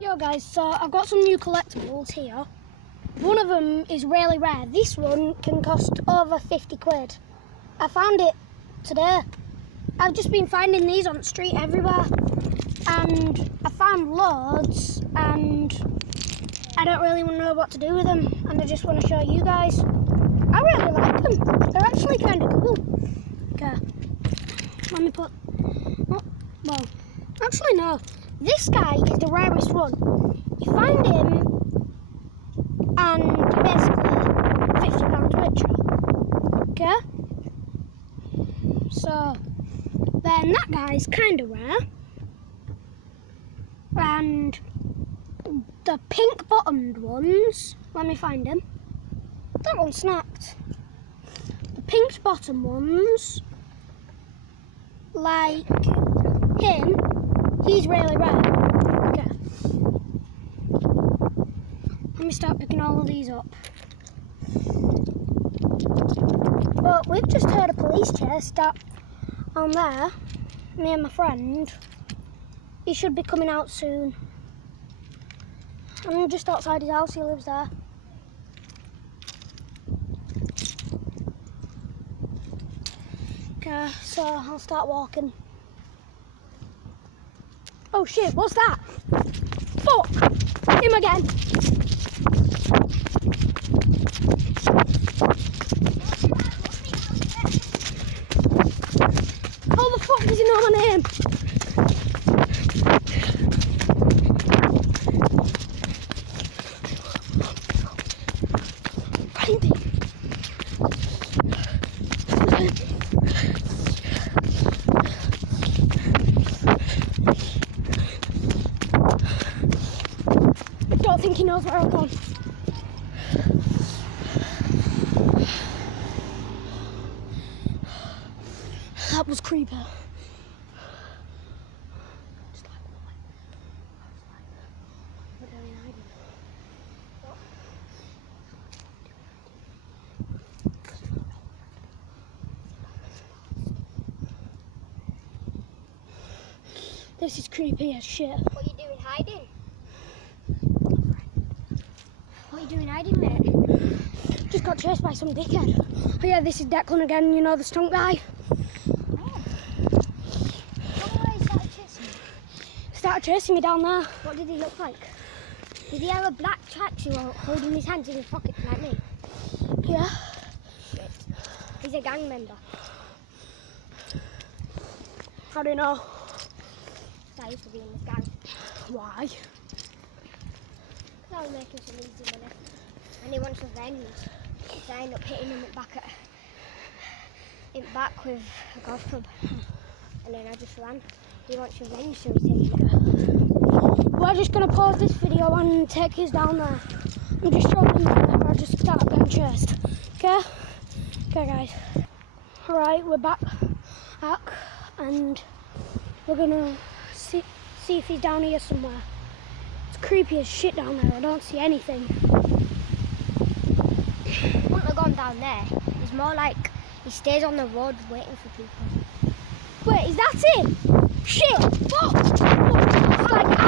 Yo guys, so I've got some new collectibles here. One of them is really rare. This one can cost over 50 quid. I found it today. I've just been finding these on the street everywhere. And I found loads and I don't really want to know what to do with them. And I just want to show you guys. I really like them. They're actually kind of cool. Okay, let me put... Oh, well, actually no. This guy is the rarest one. You find him and you're basically £50 richer. Okay? So then that guy's kind of rare. And the pink bottomed ones, let me find him. That one snapped. The pink bottom ones, like him, he's really rare. Okay. Let me start picking all of these up. But we've just heard a police chase start on there. Me and my friend. He should be coming out soon. I'm just outside his house, he lives there. Okay, so I'll start walking. Oh shit, what's that? Fuck! Him again! How the fuck does he know my name? I don't think he knows where I'm going. That was creepy. This is creepy as shit. What are you doing hiding? What are you doing hiding, mate? Just got chased by some dickhead. Oh yeah, this is Declan again, you know, the stunt guy. Oh. Why he started chasing you? Started chasing me down there. What did he look like? Did he have a black tracksuit holding his hands in his pockets like me? Yeah. Shit. He's a gang member. How do you know? I used to be in this gang. Why? Because I was making some easy money. And he wants revenge. So I end up hitting him back with a golf club. And then I just ran. He wants revenge, so he's taking it. We're just going to pause this video and take his down there. I'm just showing him that I just start getting chased. Okay? Okay guys. Alright, we're back. And we're going to see if he's down here somewhere. It's creepy as shit down there. I don't see anything. He wouldn't have gone down there. It's more like he stays on the road waiting for people. Wait, is that him? Shit! Fuck! Like,